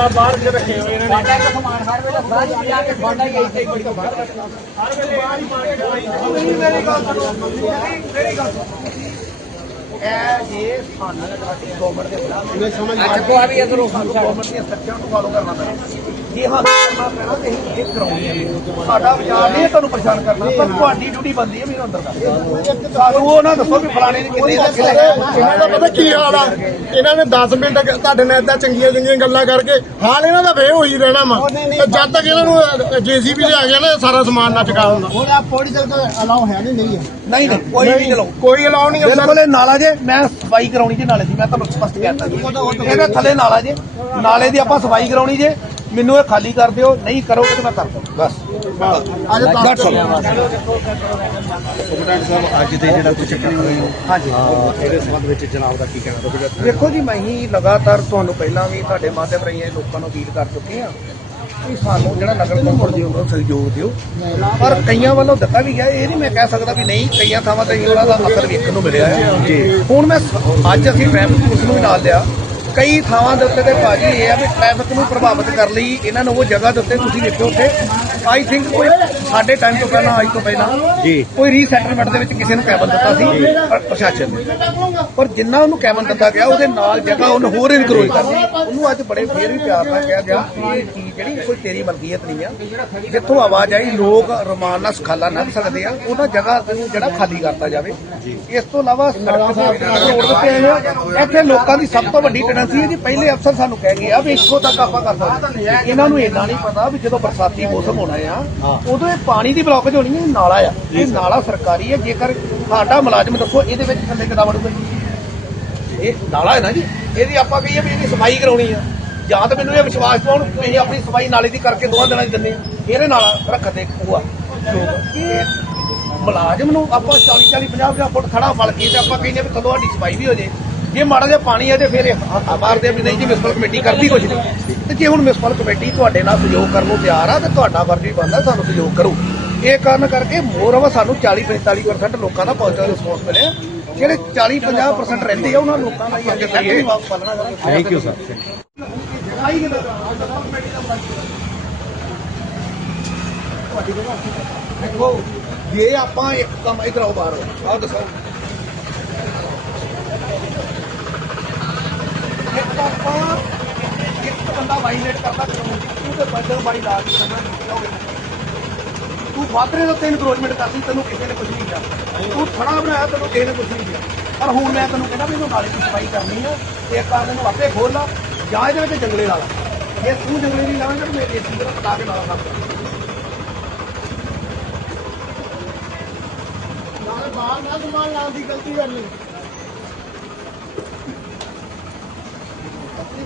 [SPEAKER 6] ਬਾਹਰ ਚ ਰੱਖੇ ਹੋਏ ਨੇ
[SPEAKER 7] ਸਾਡਾ ਇੱਕ ਸਮਾਨ ਹਰ ਵੇਲੇ ਬਾਹਰ ਹੀ ਜਾ ਕੇ ਸਾਡਾ ਹੀ ਇੱਥੇ ਕੋਈ
[SPEAKER 2] ਇਹ ਜੇ ਸਾਨੂੰ ਸਾਡੀ ਗਵਰਨਮੈਂਟ ਦੇ ਬਣਾ
[SPEAKER 7] ਅੱਜ ਕੋ ਆ ਵੀ ਇਧਰੋਂ
[SPEAKER 2] ਗਵਰਨਮੈਂਟ ਦੀਆਂ ਸੱਚਾਂ ਨੂੰ ਫਾਲੋ ਕਰਨਾ ਪੈਣਾ। ਜੇ ਹਾਂ ਕਰਨਾ ਪੈਣਾ ਤੇ ਅਸੀਂ ਇਹ ਕਰਾਉਣੀ ਹੈ ਸਾਡਾ ਵਿਚਾਰ ਨਹੀਂ ਹੈ ਤੁਹਾਨੂੰ ਪਰੇਸ਼ਾਨ ਕਰਨਾ ਪਰ ਤੁਹਾਡੀ ਡਿਊਟੀ ਬੰਦੀ ਹੈ ਮੈਨੂੰ ਅੰਦਰ ਦਾ। ਸਾਨੂੰ ਉਹ ਨਾ ਦੱਸੋ ਕਿ ਫਲਾਣੇ ਨੇ ਕਿੰਨੇ ਲੱਖ ਲਏ
[SPEAKER 1] ਇਹਨਾਂ ਦਾ ਪਤਾ ਕੀ ਹਾਲ ਆ? ਇਹਨਾਂ ਨੇ 10 ਮਿੰਟ ਤੁਹਾਡੇ ਨਾਲ ਇਦਾਂ ਚੰਗੀਆਂ ਚੰਗੀਆਂ ਗੱਲਾਂ ਕਰਕੇ ਹਾਲ ਇਹਨਾਂ ਦਾ ਵੇ ਹੋਈ ਰਹਿਣਾ ਵਾ। ਤੇ ਜਦ ਤੱਕ ਇਹਨਾਂ ਨੂੰ ਜੀਸੀਬੀ ਲਿਆ ਗਿਆ ਨਾ ਸਾਰਾ ਸਮਾਨ ਨਾ ਚੁਕਾ ਹੁੰਦਾ।
[SPEAKER 2] ਹੁਣ ਆ ਪੌੜੀ ਜਲ ਤੋਂ ਅਲਾਉ ਹੈ ਨਹੀਂ ਨਹੀਂ ਹੈ। ਨਹੀਂ ਨਹੀਂ ਕੋਈ ਨਹੀਂ ਚਲੋ
[SPEAKER 1] ਕੋਈ ਅਲਾਉ ਨਹੀਂ ਹੁੰਦਾ
[SPEAKER 2] ਬਿਲਕੁਲ ਇਹ ਨਾਲਾ ਜੇ। ਮੈਂ ਸਫ਼ਾਈ ਕਰਾਉਣੀ ਜੇ ਨਾਲੇ ਦੀ ਮੈਂ ਤੁਹਾਨੂੰ ਸਪਸ਼ਟ ਕਹਿਤਾ ਜੀ ਇਹਦੇ ਥੱਲੇ ਨਾਲਾ ਜੇ। ਨਾਲੇ ਦੀ ਆਪਾਂ ਸਫ਼ਾਈ ਕਰਾਉਣੀ ਜੇ। ਮੈਨੂੰ ਇਹ ਖਾਲੀ ਕਰ ਦਿਓ ਨਹੀਂ ਕਰੋਗੇ ਤੇ ਮੈਂ ਕਰ ਦੂੰ ਬਸ।
[SPEAKER 1] ਅੱਜ ਤੱਕ
[SPEAKER 5] ਸੁਪਰਡੈਂਟ ਸਾਹਿਬ ਅੱਜ ਦੇ ਜਿਹੜਾ ਕੁਝ ਚੱਕਰ ਹੋਏ
[SPEAKER 2] ਹਾਂਜੀ।
[SPEAKER 5] ਇਹਦੇ ਸੰਬੰਧ ਵਿੱਚ ਜਨਾਬ ਦਾ ਕੀ ਕਹਿਣਾ ਰਹੇਗਾ
[SPEAKER 2] ਦੇਖੋ ਜੀ ਮੈਂ ਹੀ ਲਗਾਤਾਰ ਤੁਹਾਨੂੰ ਪਹਿਲਾਂ ਵੀ ਤੁਹਾਡੇ ਮਾਧਿਅਮ ਰਾਹੀਂ ਇਹ ਲੋਕਾਂ ਨੂੰ ਅਪੀਲ ਕਰ ਚੁੱਕੇ ਆ ਕਿ ਸਾਨੂੰ ਜਿਹੜਾ ਨਗਰ ਕੌਂਸਲ ਦਿਓ ਉਹਨੂੰ ਸਹਿਯੋਗ ਦਿਓ। ਪਰ ਕਈਆਂ ਵੱਲੋਂ ਦਿੱਤਾ ਵੀ ਗਿਆ ਇਹ ਨਹੀਂ ਮੈਂ ਕਹਿ ਸਕਦਾ ਵੀ ਨਹੀਂ ਕਈਆਂ ਥਾਵਾਂ ਤੇ ਉਹਨਾਂ ਦਾ ਅਸਰ ਵੇਖਣ ਨੂੰ ਮਿਲਿਆ ਹੈ। ਹੁਣ ਮੈਂ ਅੱਜ ਅਸੀਂ ਟ੍ਰੈਫਿਕ ਪੁਲਿਸ ਨੂੰ ਵੀ ਨਾਲ ਲਿਆ। ਕਈ ਥਾਵਾਂ ਦੇ ਉੱਤੇ ਤੇ ਭਾਜੀ ਇਹ ਆ ਵੀ ਟ੍ਰੈਫਿਕ ਨੂੰ ਪ੍ਰਭਾਵਿਤ ਕਰ ਲਈ। ਇਹਨਾਂ ਨੂੰ ਉਹ ਜਗ੍ਹਾ ਦੇ ਉੱਤੇ ਤੁਸੀਂ ਦੇਖੋ ਉੱਥੇ। ਆਈ ਥਿੰਕ ਕੋਈ ਸਾਡੇ ਟਾਈਮ ਤੋਂ ਪਹਿਲਾਂ ਅੱਜ ਤੋਂ ਪਹਿਲਾਂ
[SPEAKER 5] ਜੀ।
[SPEAKER 2] ਕੋਈ ਰੀਸੈਟਲਮੈਂਟ ਦੇ ਵਿੱਚ ਕਿਸੇ ਨੂੰ ਕੈਬਨ ਦਿੱਤਾ ਸੀ ਪਰ ਪ੍ਰਸ਼ਾਸਨ ਨੇ। ਪਰ ਜਿੰਨਾ ਉਹਨੂੰ ਕੈਬਨ ਦਿੱਤਾ ਗਿਆ ਉਹਦੇ ਨਾਲ ਜਗ੍ਹਾ ਉਹਨੂੰ ਹੋਰ ਇਨਕਰੋਚ ਕਰਦੀ ਉਹਨੂੰ ਅੱਜ ਬੜੇ ਫੇਰ ਵੀ ਪਿਆਰ ਨਾਲ ਕਿਹਾ ਗਿਆ ਕਿ ਇਹ ਚੀਜ਼ ਜਿਹੜੀ ਕੋਈ ਤੇਰੀ ਮਲਕੀਅਤ ਨਹੀਂ ਆ। ਜਿੱਥੋਂ ਆਵਾਜ਼ ਆਈ ਲੋਕ ਰਮਾਨ ਨਾਲ ਸਖਾਲਾ ਲੰਘ ਸਕਦੇ ਆ ਉਹਨਾਂ ਜਗ੍ਹਾ ਨੂੰ ਜਿਹੜਾ ਖਾਲੀ ਕਰਤਾ ਜਾਵੇ। ਇਸ ਤੋਂ ਇਲਾਵਾ ਇੱਥੇ ਲੋਕਾਂ ਦੀ ਸਭ ਤੋਂ ਵੱਡੀ ਟੈਂਡੈਂਸੀ ਹੈ ਜੀ ਪਹਿਲੇ ਅਫਸਰ ਸਾਨੂੰ ਕਹਿ ਗਏ ਆ ਵੀ ਇੱਥੋਂ ਤੱਕ ਆਪਾਂ ਕਰ ਸਕਦੇ। ਇਹਨਾਂ ਨੂੰ ਇੰਨਾ ਨਹੀਂ ਪਤਾ ਵੀ ਜਦੋਂ ਬਰਸਾਤੀ ਮੌਸਮ ਹੋਣਾ ਆ ਉਦੋਂ ਇਹ ਪਾਣੀ ਦੀ ਬਲੌਕੇਜ ਹੋਣੀ ਹੈ ਨਾਲਾ ਆ। ਇਹ ਨਾਲਾ ਸਰਕਾਰੀ ਹੈ ਜੇਕਰ ਸਾਡਾ ਮੁਲਾਜ਼ਮ ਦੱਸੋ ਇਹਦੇ ਵਿੱਚ ਥੱਲੇ ਕਿੱਦਾਂ ਵੜੂਗਾ ਇਹ ਨਾਲਾ ਹੈ ਨਾ ਜੀ? ਇਹਦੀ ਆਪਾਂ ਕਹੀਏ ਵੀ ਇਹਦੀ ਸਫ਼ਾਈ ਕਰਾਉਣੀ ਆ। ਜਾਂ ਤਾਂ ਮੈਨੂੰ ਇਹ ਵਿਸ਼ਵਾਸ ਪਾਉਣ ਅਸੀਂ ਆਪਣੀ ਸਫ਼ਾਈ ਨਾਲੇ ਦੀ ਕਰਕੇ ਦੋਹਾਂ ਦਿਨਾਂ 'ਚ ਦਿੰਦੇ ਇਹਦੇ ਨਾਲ ਰੱਖਦੇ ਇੱਕ ਉਹ ਆ ਇਹ ਮੁਲਾਜ਼ਮ ਨੂੰ ਆਪਾਂ 40 40 50 50 ਫੁੱਟ ਖੜਾ ਮਲ ਕੇ ਤੇ ਆਪਾਂ ਕਹਿੰਦੇ ਵੀ ਚਲੋ ਸਾਡੀ ਸਫ਼ਾਈ ਵੀ ਹੋ ਜੇ ਜੇ ਮਾੜਾ ਜਿਹਾ ਪਾਣੀ ਹੈ ਤੇ ਫਿਰ ਮਾਰਦੇ ਆ ਵੀ ਨਹੀਂ ਜੀ ਮਿਸਪਲ ਕਮੇਟੀ ਕਰਦੀ ਕੁਝ ਨਹੀਂ। ਤੇ ਜੇ ਹੁਣ ਮਿਸਪਲ ਕਮੇਟੀ ਤੁਹਾਡੇ ਨਾਲ ਸਹਿਯੋਗ ਕਰਨ ਨੂੰ ਤਿਆਰ ਆ ਤੇ ਤੁਹਾਡਾ ਫਰਜ਼ ਵੀ ਬਣਦਾ ਸਾਨੂੰ ਸਹਿਯੋਗ ਕਰੋ। ਇਹ ਕਾਰਨ ਕਰਕੇ ਮੋਰ ਵਾ ਸਾਨੂੰ 40 45% ਲੋਕਾਂ ਦਾ ਪੋਜ਼ਿਟਿਵ ਰਿਸਪੌਂਸ ਮਿਲਿਆ। ਜਿਹੜੇ 40 50% ਰਹਿੰਦੇ ਆ ਉਹਨਾਂ ਲੋਕਾਂ ਦਾ ਹੀ ਅੱਗੇ ਕਰੀਏ ਪਾਲਣਾ ਕਰਾਂਗੇ
[SPEAKER 5] ਥੈਂਕ ਯੂ ਸਰ
[SPEAKER 2] ਆਈ ਕਿਦਾਂ ਕਮੇਟੀ ਦਾ ਤੁਹਾਡੀ ਜਗ੍ਹਾ ਦੇਖੋ ਜੇ ਆਪਾਂ ਇੱਕ ਕੰਮ ਇਧਰ ਆਓ ਬਾਹਰ। ਆਓ ਦੱਸੋ। ਇੱਕ ਆਪਾਂ ਇੱਕ ਬੰਦਾ ਵਾਈਲੇਟ ਕਰਦਾ ਕਾਨੂੰਨ ਦੀ ਉਹਦੇ ਬਦਲ ਬਾਈ ਲਾ ਕੇ ਕਰਨਾ ਤੂੰ ਵਾਧਰੇ ਤੋਂ ਤੈਨੂੰ ਕਰੋਜਮੈਂਟ ਕਰਦੀ, ਤੈਨੂੰ ਕਿਸੇ ਨੇ ਕੁਝ ਨਹੀਂ ਕਿਹਾ। ਤੂੰ ਥੜਾ ਬਣਾਇਆ, ਤੈਨੂੰ ਕਿਸੇ ਨੇ ਕੁਝ ਨਹੀਂ ਕਿਹਾ। ਪਰ ਹੁਣ ਮੈਂ ਤੈਨੂੰ ਕਹਿੰਦਾ ਵੀ ਇਹਨੂੰ ਨਾਲੇ ਦੀ ਸਫ਼ਾਈ ਕਰਨੀ ਆ, ਤੇ ਇੱਕ ਕਾਰਨ ਨੂੰ ਆਪੇ ਖੋਲ ਲਾ, ਜਾਂ ਇਹਦੇ ਵਿੱਚ ਜੰਗਲੇ ਲਾ ਲਾ। ਜੇ ਤੂੰ ਜੰਗਲੇ ਨਹੀਂ ਲਾਵੇਂਗਾ, ਤਾਂ ਮੈਂ ਏਸੀ ਦਾ ਪਟਾ ਕੇ ਨਾਲਾ ਕਰ
[SPEAKER 1] ਨਾਲੇ ਬਾਹਰ ਨਾ ਸਮਾਨ ਲਾਉਣ ਦੀ ਗਲਤੀ ਕਰਨੀ
[SPEAKER 2] ਆਪਣੀ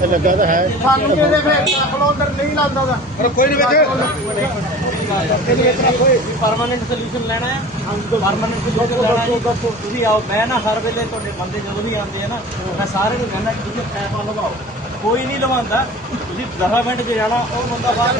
[SPEAKER 2] ਤੇ
[SPEAKER 1] ਲੱਗਾ ਤਾਂ ਹੈ। ਸਾਨੂੰ ਇਹਦੇ ਫੇਰ ਫਲੋਂਦਰ ਨਹੀਂ ਲਾਉਂਦਾ ਗਾ
[SPEAKER 2] ਪਰ ਕੋਈ ਨਹੀਂ ਵਿੱਚ
[SPEAKER 6] ਪਰਮਾਨੈਂਟ ਸੋਲੂਸ਼ਨ ਲੈਣਾ ਹੈ। ਪਰਮਾਨੈਂਟ ਸੋਲੂਸ਼ਨ ਲੈਣਾ ਹੈ। ਤੁਸੀਂ ਆਓ ਮੈਂ ਨਾ ਹਰ ਵੇਲੇ ਤੁਹਾਡੇ ਬੰਦੇ ਜਦੋਂ ਵੀ ਆਉਂਦੇ ਆ ਨਾ ਮੈਂ ਸਾਰਿਆਂ ਨੂੰ ਕਹਿੰਦਾ ਕਿ ਤੁਸੀਂ ਪੈਪਾ ਲਵਾਓ। ਕੋਈ ਨਹੀਂ ਲਵਾਉਂਦਾ। ਤੁਸੀਂ 10 ਮਿੰਟ 'ਚ ਜਾਣਾ ਉਹ ਬੰਦਾ ਬਾਹਰ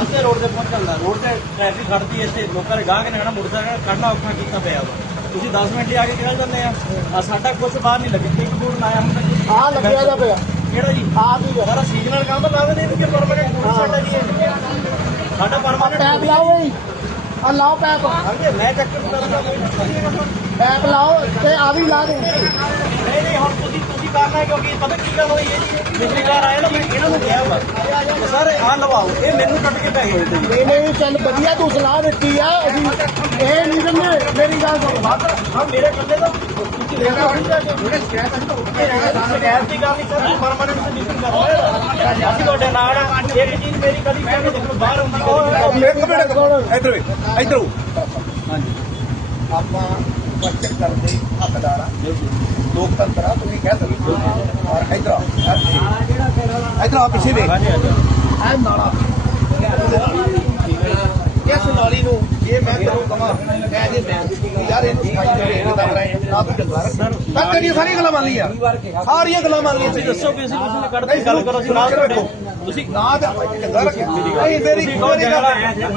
[SPEAKER 6] ਅੱਧੇ ਰੋਡ ਤੇ ਪਹੁੰਚ ਜਾਂਦਾ। ਰੋਡ ਤੇ ਟ੍ਰੈਫਿਕ ਖੜਦੀ ਇੱਥੇ। ਲੋਕਾਂ ਦੇ ਗਾਹਕ ਨੇ ਕਹਿਣਾ ਮੋਟਰਸਾਈਕਲ ਕੱਢਣਾ ਔਖਾ ਕੀਤਾ ਪਿਆ ਵਾ। ਤੁਸੀਂ 10 ਮਿੰਟ ਹੀ ਆ ਕੇ ਨਿਕਲ ਜਾਂਦੇ ਆ। ਸਾਡਾ ਕੁਝ ਬਾਹਰ ਨਹੀਂ ਲੱਗਿਆ। ਇੱਕ ਬੋਰਡ ਹੁਣ ਤੱਕ
[SPEAKER 1] ਆ ਲੱਗਿਆ ਜਾ ਪਿਆ।
[SPEAKER 6] ਕਿਹੜਾ ਜੀ?
[SPEAKER 1] ਆ ਵੀ
[SPEAKER 6] ਸਾਰਾ ਸੀਜ਼ਨਲ ਕੰਮ ਲਾ ਦੇ ਕਿ ਪਰਮਾਨੈਂਟ ਬੋਰਡ ਸਾਡਾ ਜੀ ਇਹ। ਸਾਡਾ ਪਰਮਾਨੈਂਟ
[SPEAKER 1] ਪੈਪ ਲਾਓ ਆ ਲਾਓ ਪੈਪ।
[SPEAKER 6] ਹਾਂਜੀ ਮੈਂ ਚੱਕ ਕੇ ਕਰਦਾ ਕੋਈ ਨਹੀਂ
[SPEAKER 1] ਪੈਪ ਲਾਓ ਤੇ ਆ ਵੀ ਲਾ ਦੇ।
[SPEAKER 6] ਨਹੀਂ ਨਹੀਂ ਕਰਨਾ ਹੈ ਕਿਉਂਕਿ ਪਤਾ ਕੀ ਗੱਲ ਹੋਈ ਹੈ ਜੀ? ਪਿਛਲੀ ਵਾਰ ਆਇਆ ਨਾ ਮੈਂ ਇਹਨਾਂ ਨੂੰ ਕਿਹਾ ਵਾ ਕਿ ਸਰ ਆਹ ਲਵਾਓ ਇਹ ਮੈਨੂੰ ਕੱਟ ਕੇ ਪੈ ਗਏ ਤੇ ਜੀ
[SPEAKER 1] ਨਹੀਂ ਨਹੀਂ ਚੱਲ ਵਧੀਆ ਤੂੰ ਸਲਾਹ ਦਿੱਤੀ ਆ ਅਸੀਂ ਇਹ ਨਹੀਂ ਦਿੰਦੇ ਮੇਰੀ ਗੱਲ ਸੁਣ।
[SPEAKER 6] ਹਾਂ ਮੇਰੇ ਕੱਲੇ ਦਾ ਤੁਸੀਂ ਲੈ ਜਿਹੜੇ ਸ਼ਿਕਾਇਤ ਦੀ ਗੱਲ ਨਹੀਂ ਸਰ ਪਰਮਾਨੈਂਟ ਸੋਲੂਸ਼ਨ ਕਰਨਾ ਅਸੀਂ ਤੁਹਾਡੇ ਨਾਲ ਆ। ਇੱਕ ਚੀਜ਼ ਮੇਰੀ ਕਦੀ ਕਹਿੰਦੇ ਦੇਖੋ ਬਾਹਰ ਹੁੰਦੀ ਕਦੀ
[SPEAKER 2] ਇੱਕ ਮਿੰਟ ਇੱਧਰ ਵੇ ਇੱਧਰ ਹਾਂਜੀ। ਆਪਾਂ ਬੱਚਤ ਕਰਦੇ ਹੱਕਦਾਰ ਆ। ਲੋਕਤੰਤਰ ਆ ਤੁਸੀਂ ਕਹਿ ਸਕਦੇ ਹੋ। ਔਰ ਇੱਧਰ ਆ ਇੱਧਰ ਆ ਪਿੱਛੇ ਵੇ
[SPEAKER 6] ਹਾਂਜੀ ਹਾਂਜੀ।
[SPEAKER 2] ਇਹ ਨਾਲਾ। ਇਸ ਨਾਲੀ ਨੂੰ ਇਹ ਮੈਂ ਤੈਨੂੰ ਕਹਾਂ ਕਹਿ ਦੇ ਮੈਂ ਵੀ ਯਾਰ ਇਹਨੂੰ ਸਫ਼ਾਈ ਦੇ ਨਾ ਤੂੰ ਤੇਰੀਆਂ ਸਾਰੀਆਂ ਗੱਲਾਂ ਮੰਨ ਲਈਆਂ। ਸਾਰੀਆਂ ਗੱਲਾਂ ਮੰਨ ਲਈਆਂ।
[SPEAKER 6] ਤੁਸੀਂ ਦੱਸੋ ਕਿਸੇ ਨੇ ਕੱਢ ਕੇ ਗੱਲ ਕਰੋ ਅਸੀਂ ਨਾਲ ਤੁਹਾਡੇ ਤੁਸੀਂ
[SPEAKER 2] ਨਾ ਤਾਂ ਚੰਗਾ ਰੱਖਿਆ ਨਹੀਂ ਮੇਰੀ ਗੱਲ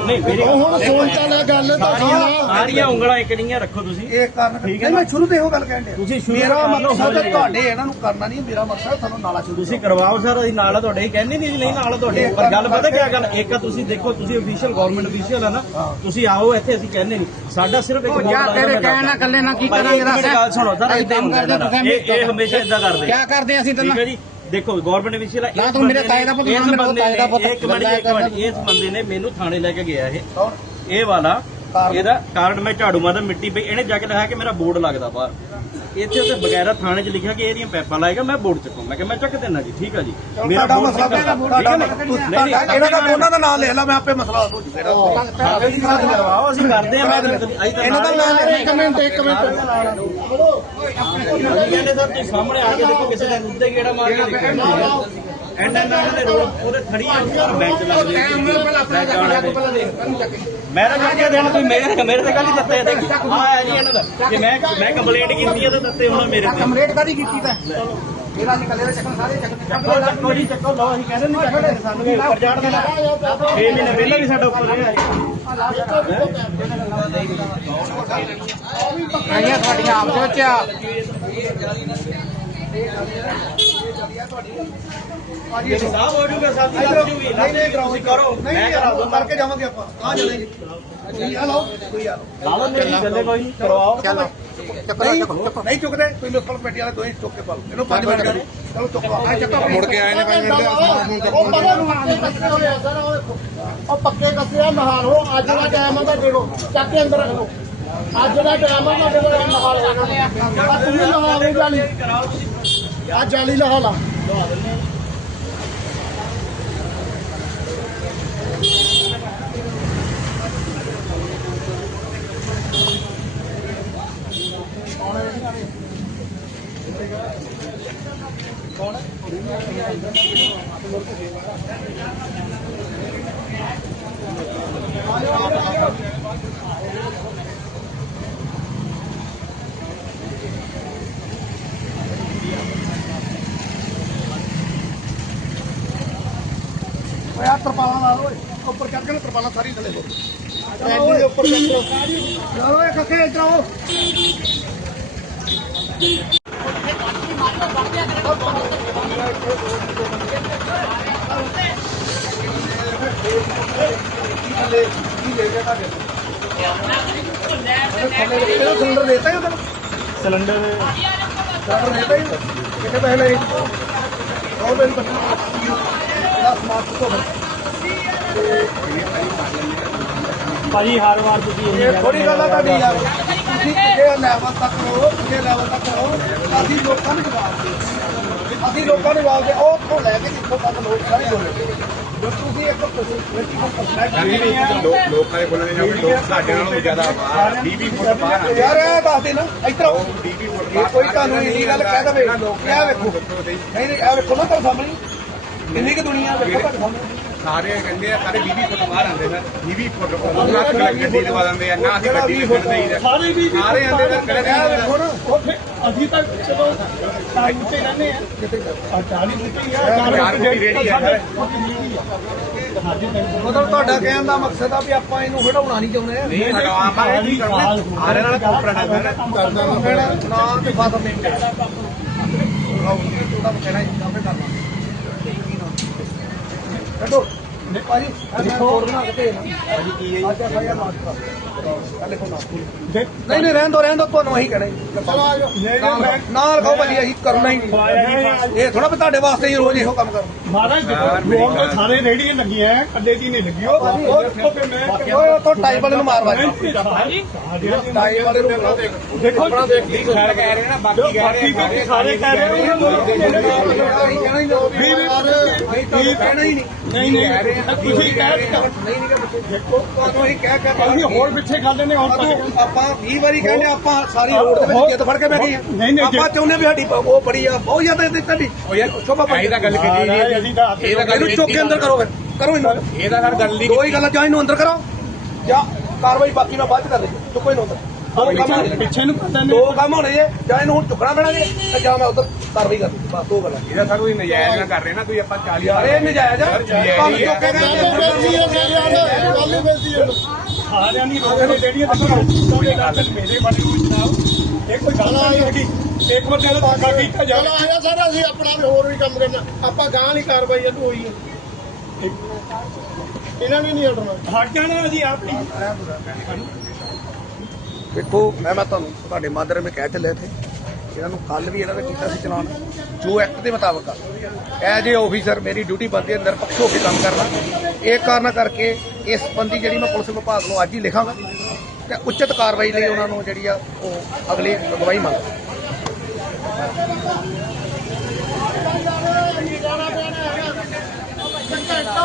[SPEAKER 6] ਨਹੀਂ ਮੇਰੀ
[SPEAKER 1] ਹੁਣ ਸੁਣ ਤਾਂ ਲੈ ਗੱਲ ਤਾਂ
[SPEAKER 6] ਸਾਰੀਆਂ ਉਂਗਲਾਂ ਇੱਕ ਨਹੀਂ ਰੱਖੋ ਤੁਸੀਂ।
[SPEAKER 2] ਇਹ ਕਾਰਨ
[SPEAKER 6] ਠੀਕ ਹੈ
[SPEAKER 2] ਮੈਂ ਸ਼ੁਰੂ ਤੋਂ ਇਹੋ ਗੱਲ ਕਹਿਣ ਡਿਆ।
[SPEAKER 6] ਤੁਸੀਂ
[SPEAKER 2] ਮੇਰਾ
[SPEAKER 6] ਹੋ
[SPEAKER 2] ਮਕਸਦ। ਤੁਹਾਡੇ ਇਹਨਾਂ ਨੂੰ ਕਰਨਾ ਨਹੀਂ ਮੇਰਾ ਮਕਸਦ ਤੁਹਾਨੂੰ ਨਾਲਾ ਸ਼ੁਰੂ
[SPEAKER 6] ਤੁਸੀਂ ਕਰਵਾਓ ਸਰ ਅਸੀਂ ਨਾਲ ਤੁਹਾਡੇ ਕਹਿੰਦੇ ਨਹੀਂ ਜੀ ਨਹੀਂ ਨਾਲ ਤੁਹਾਡੇ। ਪਰ ਗੱਲ ਪਤਾ ਕੀ ਗੱਲ ਇੱਕ ਆ ਤੁਸੀਂ ਦੇਖੋ ਤੁਸੀਂ ਅਫੀਸ਼ੀਅਲ ਗਵਰਨਮੈਂਟ ਅਫੀਸ਼ੀਅਲ ਆ ਨਾ ਤੁਸੀਂ ਆਓ ਇੱਥੇ ਅਸੀਂ ਕਹਿੰਦੇ ਨਹੀਂ। ਸਾਡਾ ਸਿਰਫ ਇੱਕ
[SPEAKER 7] ਯਾਰ ਤੇਰੇ ਕਹਿਣ ਨਾਲ ਇਕੱਲੇ ਨਾਲ ਕੀ ਕਰਾਂਗੇ ਦੱਸ।
[SPEAKER 6] ਗੱਲ ਸੁਣੋ ਸਰ
[SPEAKER 7] ਕੰਮ ਕਰਦੇ ਤੁਸੀਂ
[SPEAKER 6] ਇਹ ਇਹ ਹਮੇਸ਼ਾ ਇਦਾਂ ਕਰਦੇ।
[SPEAKER 7] ਕਿਆ ਕਰਦੇ ਅਸੀਂ
[SPEAKER 6] ਠੀਕ
[SPEAKER 7] ਤੈਨੂੰ
[SPEAKER 6] ਹੈ ਜੀ? ਦੇਖੋ ਗਵਰਨਮੈਂਟ ਅਫੀਸ਼ੀਅਲ ਆ
[SPEAKER 7] ਨਾ ਤੂੰ ਮੇਰੇ ਤਾਏ ਦਾ ਪੁੱਤ, ਨਾ ਮੇਰੇ ਤਾਏ ਦਾ ਪੁੱਤ।
[SPEAKER 6] ਇੱਕ ਮਿੰਟ ਇੱਕ ਮਿੰਟ। ਇਸ ਬੰਦੇ ਨੇ ਮੈਨੂੰ ਥਾਣੇ ਲੈ ਕੇ ਗਿਆ ਇਹ। ਇਹ ਵਾਲਾ ਇਹਦਾ ਕਾਰਨ ਮੈਂ ਝਾੜੂ ਮਾਰਦਾ ਮਿੱਟੀ ਪਈ ਇਹਨੇ ਜਾ ਕੇ ਲਿਖਿਆ ਕਿ ਮੇਰਾ ਬੋਰਡ ਲੱਗਦਾ ਬਾਹਰ ਇੱਥੇ ਉੱਤੇ ਬਗੈਰਾ ਥਾਣੇ 'ਚ ਲਿਖਿਆ ਕਿ ਇਹਦੀਆਂ ਪੈਪਾਂ ਲਾਏਗਾ ਮੈਂ ਬੋਰਡ ਚੱਕੂ ਮੈਂ ਕਿਹਾ ਮੈਂ ਚੱਕ ਦੇਣਾ ਜੀ ਠੀਕ ਆ ਜੀ।
[SPEAKER 2] ਮਸਲਾ
[SPEAKER 6] ਨਹੀਂ, ਨਹੀਂ, ਨਹੀਂ,
[SPEAKER 2] ਇਹਨਾਂ ਦਾ ਦੋਨਾਂ ਦਾ ਨਾਮ ਲੈ ਲਾ ਮੈਂ ਆਪੇ ਮਸਲਾ ਹੋ। ਜੂ ਮੇਰਾ
[SPEAKER 6] ਕਰਵਾਓ ਅਸੀਂ ਕਰਦੇ ਆ ਮੈਂ
[SPEAKER 2] ਇਹਨਾਂ ਦਾ ਨਾਮ ਲੈ
[SPEAKER 1] ਇੱਕ ਮਿੰਟ ਇੱਕ ਮਿੰਟ।
[SPEAKER 6] ਸਾਹਮਣੇ ਆ ਕੇ ਦੇਖੋ ਕਿਸੇ ਦੇ ਮੁੱਦੇ ਗੇੜਾ ਮਾਰ ਕੇ ਦੇਖੋ। ਐਂਡ ਦੇ ਰੋਡ ਉਹਦੇ ਖੜੀ ਆ ਬੈਂਚ ਲੱਗ ਮੈਂ ਤਾਂ ਕਰਕੇ ਦੇਣ ਤੁਸੀਂ ਮੇਰੇ ਮੇਰੇ ਤੇ ਹੀ ਦਿੱਤੇ ਦੇਖ। ਆ ਆ ਜੀ ਇਹਨਾਂ ਦਾ। ਕਿ ਮੈਂ ਮੈਂ ਕੰਪਲੇਂਟ ਕੀਤੀ ਹੈ ਤਾਂ ਦਿੱਤੇ ਹੁਣ ਮੇਰੇ ਤੇ।
[SPEAKER 2] ਕਮਰੇਟ ਕਾਦੀ ਕੀਤੀ ਤਾਂ? ਇਹਦਾ ਨਹੀਂ ਕੱਲੇ ਦੇ ਚੱਕਣ ਸਾਰੇ ਚੱਕਣ
[SPEAKER 6] ਚੱਕੋ ਜੀ ਚੱਕੋ। ਲਓ ਅਸੀਂ ਕਹਿੰਦੇ ਨਹੀਂ ਚੱਕਦੇ ਸਾਨੂੰ ਵੀ ਉੱਪਰ ਜਾਣ ਦੇਣਾ। 6 ਮਹੀਨੇ ਪਹਿਲਾਂ ਵੀ ਸਾਡਾ ਉੱਪਰ ਰਿਹਾ
[SPEAKER 7] ਆਈਆਂ ਸਾਡੀਆਂ ਆਪ ਦੇ ਵਿੱਚ। ਆ
[SPEAKER 6] ਸਾਹਿਬ ਹੋ ਜੂਗਾ ਸਾਹਿਬ ਦੀ ਲੱਗ ਜੂਗੀ ਲੱਗ ਜੂਗੀ ਤੁਸੀਂ ਕਰੋ ਮੈਂ ਕਰਾ ਦੂੰਗਾ।
[SPEAKER 2] ਕਰਕੇ ਜਾਵਾਂਗੇ ਆਪਾਂ। ਆ ਚਲਾਂਗੇ ਜੀ ਆ ਲਓ ਕੋਈ ਆ
[SPEAKER 6] ਲਾ ਲਓ ਮੇਰੀ ਚੱਲੇ। ਕੋਈ ਨਹੀਂ। ਕਰਵਾਓ।
[SPEAKER 2] ਚਲੋ। ਨਹੀਂ ਨਹੀਂ ਚੁੱਕਦੇ। ਕੋਈ ਲੋਕਲ ਪੇਟੀ ਵਾਲੇ ਦੋਈ ਚੁੱਕ ਕੇ ਪਾ ਲਓ। ਇਹਨੂੰ 5 ਮਿੰਟ ਕਰੋ। ਚਲੋ ਚੁੱਕੋ ਆ ਚੱਕੋ। ਮੁੜ ਕੇ ਆਏ ਨੇ 5 ਮਿੰਟ।
[SPEAKER 1] ਉਹ ਪਤਾ ਨੂੰ ਪੱਕੇ ਕੱਸੇ ਹੋਏ ਆ ਸਰ ਉਹ ਦੇਖੋ। ਉਹ ਪੱਕੇ ਕੱਸੇ ਆ ਨਹਾ ਲਓ। ਅੱਜ ਦਾ ਟਾਈਮ ਆ ਤਾਂ ਡੇੜੋ ਚੱਕ ਕੇ ਅੰਦਰ ਰੱਖ ਲਓ। ਅੱਜ ਦਾ ਟਾਈਮ ਆ ਨਹਾ ਜਾਲੀ। ਜਾਲੀ ਲਾ।
[SPEAKER 2] ਤਰਪਾਲਾਂ ਸਾਰੀ ਥੱਲੇ ਲੋ
[SPEAKER 1] ਬੈਠੀ ਦੇ ਉੱਪਰ ਚੱਕ ਲਓ
[SPEAKER 2] ਚਲੋ ਇਹ ਕੱਕੇ ਇੱਧਰ ਆਓ ਸਿਲੰਡਰ ਦੇਤਾ
[SPEAKER 6] ਭਾਜੀ ਹਰ ਵਾਰ ਤੁਸੀਂ ਇਹੀ
[SPEAKER 2] ਇਹ ਥੋੜੀ ਗੱਲ ਆ ਤੁਹਾਡੀ ਯਾਰ। ਤੁਸੀਂ ਕਿਸੇ ਲੈਵਲ ਤੱਕ ਰਹੋ ਕਿਸੇ ਲੈਵਲ ਤੱਕ ਰਹੋ ਅਸੀਂ ਲੋਕਾਂ ਨੂੰ ਜਵਾਬ ਦੇ ਅਸੀਂ ਲੋਕਾਂ ਨੂੰ ਜਵਾਬ ਦੇ ਉਹ ਉੱਥੋਂ ਲੈ ਕੇ ਜਿੱਥੋਂ ਤੱਕ ਲੋਕ ਸਾਰੇ ਜੁੜੇ ਤੁਸੀਂ ਇੱਕ
[SPEAKER 5] ਲੋਕ ਲੋਕਾਂ ਦੇ ਬੋਲਣੇ ਜਾਂ ਲੋਕ ਸਾਡੇ ਨਾਲੋਂ ਜ਼ਿਆਦਾ ਬਾਹਰ 20 ਫੁੱਟ ਬਾਹਰ ਆਉਂਦੇ
[SPEAKER 2] ਯਾਰ ਇਹ ਦੱਸ ਦੇ ਨਾ ਇੱਧਰ ਆਓ।
[SPEAKER 5] 20 ਫੁੱਟ
[SPEAKER 2] ਇਹ ਕੋਈ ਤੁਹਾਨੂੰ ਇੰਨੀ ਗੱਲ ਕਹਿ ਦਵੇ। ਆ ਵੇਖੋ। ਨਹੀਂ ਨਹੀਂ ਆ ਵੇਖੋ ਨਾ ਤੁਹਾਡੇ ਸਾਹਮਣੇ। ਕਿੰਨੀ ਕੁ ਦੁਨੀਆ ਵੇਖੋ ਤੁਹਾਡੇ ਸਾਹਮਣੇ।
[SPEAKER 5] ਸਾਰੇ ਕਹਿੰਦੇ ਆ ਸਾਰੇ 20 ਫੁੱਟ ਬਾਹਰ ਆਉਂਦੇ ਨੇ 20 ਫੁੱਟ ਉਹ ਲੱਖ ਲੱਖ ਗੱਡੀ ਲਵਾ ਦਿੰਦੇ ਆ ਨਾ ਅਸੀਂ ਗੱਡੀ
[SPEAKER 8] ਸਾਰੇ
[SPEAKER 5] ਸਾਰੇ ਆਉਂਦੇ ਨਾ
[SPEAKER 8] ਅਸੀਂ ਤਾਂ ਚਲੋ ਟਾਈਮ ਤੇ ਰਹਿੰਦੇ ਆ। 40 ਮਿੰਟ ਹੀ ਆ
[SPEAKER 5] ਚਾਰ ਫੁੱਟ ਦੀ ਰੇਹੜੀ ਆ।
[SPEAKER 2] ਮਤਲਬ ਤੁਹਾਡਾ ਕਹਿਣ ਦਾ ਮਕਸਦ ਆ ਵੀ ਆਪਾਂ ਇਹਨੂੰ ਹਟਾਉਣਾ ਨਹੀਂ ਚਾਹੁੰਦੇ।
[SPEAKER 5] ਨਹੀਂ ਹਟਾਵਾ ਆਪਾਂ ਇਹ ਨਹੀਂ ਕਰਦੇ ਆਰੇ ਨਾਲ ਕੋਪਰੇਟ ਕਰਨਾ
[SPEAKER 2] ਨਾ ਤੇ ਫਾਦਰ ਨਹੀਂ ਮਿਲਿਆ ਉਹਦਾ ਕਹਿਣਾ ਹੀ। ਆਪੇ ਕਰਨਾ। ਕੱਢੋ। ਨੇ ਭਾਜੀ ਮੈਂ ਕੋਡ ਬਣਾ ਕੇ ਭੇਜਣਾ ਭਾਜੀ ਕੀ ਹੈ ਅੱਜ ਨਹੀਂ ਨਹੀਂ ਰਹਿਣ ਦੋ ਰਹਿਣ ਦੋ ਤੁਹਾਨੂੰ ਅਸੀਂ ਕਹਿਣਾ ਜੀ ਨਾਲ ਕਹੋ ਭਾਜੀ ਅਸੀਂ ਕਰਨਾ ਹੀ ਨਹੀਂ ਇਹ ਥੋੜਾ ਵੀ ਤੁਹਾਡੇ ਵਾਸਤੇ ਹੀ ਰੋਜ਼ ਇਹੋ ਕੰਮ ਕਰਨਾ
[SPEAKER 8] ਮਹਾਰਾਜ ਲੋਕ ਤਾਂ ਸਾਰੇ ਰੇੜੀਆਂ ਲੱਗੀਆਂ ਐ, ਕੱਲੇ ਦੀ ਨਹੀਂ ਲੱਗੀ ਉਹ ਉਹ ਫਿਰ ਮੈਂ
[SPEAKER 2] ਓਏ ਉੱਥੋਂ ਟਾਈਮ ਵਾਲੇ ਨੂੰ ਮਾਰ ਵਾਜ
[SPEAKER 8] ਹਾਂਜੀ
[SPEAKER 2] ਟਾਈਮ ਵਾਲੇ ਨੂੰ ਬੁਲਾਓ
[SPEAKER 8] ਦੇਖੋ
[SPEAKER 5] ਸਾਰੇ ਕਹਿ ਰਹੇ ਨਾ ਬਾਕੀ ਕਹਿ ਰਹੇ
[SPEAKER 8] ਬਾਕੀ ਵੀ ਸਾਰੇ ਕਹਿ ਰਹੇ ਨੇ
[SPEAKER 2] ਕਹਿਣਾ ਹੀ ਨਹੀਂ
[SPEAKER 8] ਵੀ
[SPEAKER 2] ਕਹਿਣਾ ਹੀ ਨਹੀਂ
[SPEAKER 8] ਨਹੀਂ ਨਹੀਂ ਤੁਸੀਂ ਕਹਿ ਰਹੇ ਹੋ।
[SPEAKER 2] ਨਹੀਂ ਨਹੀਂ ਦੇਖੋ ਤੁਹਾਨੂੰ ਅਸੀਂ ਕਹਿ ਕਹਿ
[SPEAKER 8] ਅਸੀਂ ਹੋਰ ਪਿੱਛੇ ਖਾਂਦੇ ਨੇ ਹੁਣ ਤੱਕ।
[SPEAKER 2] ਸਾਨੂੰ ਆਪਾਂ 20 ਵਾਰੀ ਕਹਿੰਦੇ ਆਪਾਂ ਸਾਰੀ ਰੋਡ ਦੇ ਵਿੱਚ ਜਿੱਦ ਫੜ ਕੇ ਗਏ ਆ।
[SPEAKER 8] ਨਹੀਂ, ਨਹੀਂ,
[SPEAKER 2] ਆਪਾਂ ਚਾਹੁੰਦੇ ਵੀ ਸਾਡੀ ਉਹ ਬੜੀ ਆ ਬਹੁਤ ਜ਼ਿਆਦਾ ਇਹਦੀ ਤੁਹਾਡੀ ਉਹ ਯਾਰ ਸ਼ੋਭਾ ਪਾਈ
[SPEAKER 5] ਤਾਂ ਗੱਲ ਕੀਤੀ
[SPEAKER 8] ਮਹਾਰਾਜ ਅਸੀਂ ਤਾਂ
[SPEAKER 2] ਇਹਨੂੰ ਚੁੱਕ ਕੇ ਅੰਦਰ ਕਰੋ ਫਿਰ। ਕਰੋ ਇਹਨੂੰ।
[SPEAKER 5] ਇਹ ਤਾਂ ਸਰ ਗੱਲ ਨਹੀਂ
[SPEAKER 2] ਦੋ ਹੀ ਗੱਲਾਂ ਜਾਂ ਇਹਨੂੰ ਅੰਦਰ ਕਰੋ ਜਾਂ ਕਾਰਵਾਈ ਬਾਕੀ ਮੈਂ ਬਾਅਦ ਚ ਕਰ ਲਈ ਚੁੱਕੋ ਇਹਨੂੰ ਅੰਦਰ। ਦੋ ਕੰਮ ਹੋਣੇ ਨੇ।
[SPEAKER 8] ਪਿੱਛੇ ਨੂੰ ਖਾਂਦੇ ਨੇ
[SPEAKER 2] ਦੋ ਕੰਮ ਹੋਣੇ ਜੇ ਜਾਂ ਇਹਨੂੰ ਹੁਣ ਚੁੱਕਣਾ ਪੈਣਾ ਜੇ ਤੇ ਜਾਂ ਮੈਂ ਉਧਰ ਕਾਰਵਾਈ ਕਰ ਲਈ ਬਸ ਦੋ ਗੱਲਾਂ।
[SPEAKER 5] ਇਹਦਾ ਸਰ ਕੋਈ ਨਜਾਇਜ਼ ਨਾ ਕਰ ਰਹੇ ਨਾ ਤੁਸੀਂ ਆਪਾਂ 40
[SPEAKER 2] ਯਾਰ ਇਹ ਨਜਾਇਜ਼ ਆ। ਭਾਵੇਂ ਚੁੱਕ ਕੇ ਕਹਿੰਦੇ
[SPEAKER 8] ਸਾਰਿਆਂ ਦੀ ਰੋਡ ਤੇ ਜਿਹੜੀਆਂ ਕੋਈ ਗੱਲ ਮੇਰੇ ਬਾਰੇ ਕੋਈ ਜਨਾਬ ਇਹ ਕੋਈ ਗੱਲ ਨਹੀਂ ਹੈਗੀ ਇੱਕ ਵਾਰ ਜਦੋਂ ਧੱਕਾ ਕੀਤਾ ਜਾਵੇ
[SPEAKER 1] ਆਇਆ ਸਾਰਾ ਅਸੀਂ ਆਪਣਾ ਵੀ ਹੋਰ ਵੀ ਕੰਮ ਕਰਨਾ। ਆਪਾਂ ਗਾਂ ਵਾਲੀ ਕਾਰਵਾਈ ਇਹਨੂੰ ਹੋਈ ਹੈ ਇਹਨਾਂ ਨੇ ਨਹੀਂ ਹਟਣਾ।
[SPEAKER 8] ਹਟ ਜਾਣਾ ਜੀ ਆਪਣੀ
[SPEAKER 2] ਦੇਖੋ ਮੈਂ ਮੈਂ ਤੁਹਾਨੂੰ ਤੁਹਾਡੇ ਮਾਧਰ ਵਿੱਚ ਕਹਿ ਚੱਲਿਆ ਇੱਥੇ ਇਹਨਾਂ ਨੂੰ ਕੱਲ ਵੀ ਇਹਨਾਂ ਦਾ ਕੀਤਾ ਸੀ ਚਲਾਨ। ਜੋ ਐਕਟ ਦੇ ਮੁਤਾਬਕ ਆ। ਐਜ ਏ ਆਫੀਸਰ ਮੇਰੀ ਡਿਊਟੀ ਬਣਦੀ ਹੈ ਨਿਰਪੱਖ ਹੋ ਕੇ ਕੰਮ ਕਰਨਾ, ਇਹ ਕਾਰਨ ਕਰਕੇ ਇਸ ਸੰਬੰਧੀ ਜਿਹੜੀ ਮੈਂ ਪੁਲਿਸ ਵਿਭਾਗ ਨੂੰ ਅੱਜ ਹੀ ਲਿਖਾਂਗਾ ਤੇ ਉਚਿਤ ਕਾਰਵਾਈ ਲਈ ਉਹਨਾਂ ਨੂੰ ਜਿਹੜੀ ਆ ਉਹ ਅਗਲੀ ਅਗਵਾਈ ਮੰਗ
[SPEAKER 1] ਘੰਟਾ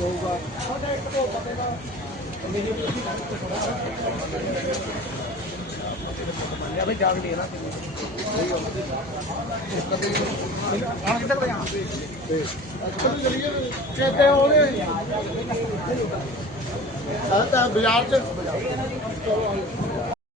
[SPEAKER 1] ਹੋ? ਗਿਆ ਤੁਹਾਡੇ ਕੋਲ ਖੜੇ ਤੁਹਾਨੂੰ ਦੀਦੇ ਨਹੀਂ
[SPEAKER 2] ਅਬੇ ਜਾਗ ਨਹੀਂ ਨਾ।
[SPEAKER 1] ਕਿਤੇ ਉਹਨੇ ਆ ਤਾਂ ਬਾਜ਼ਾਰ ਚ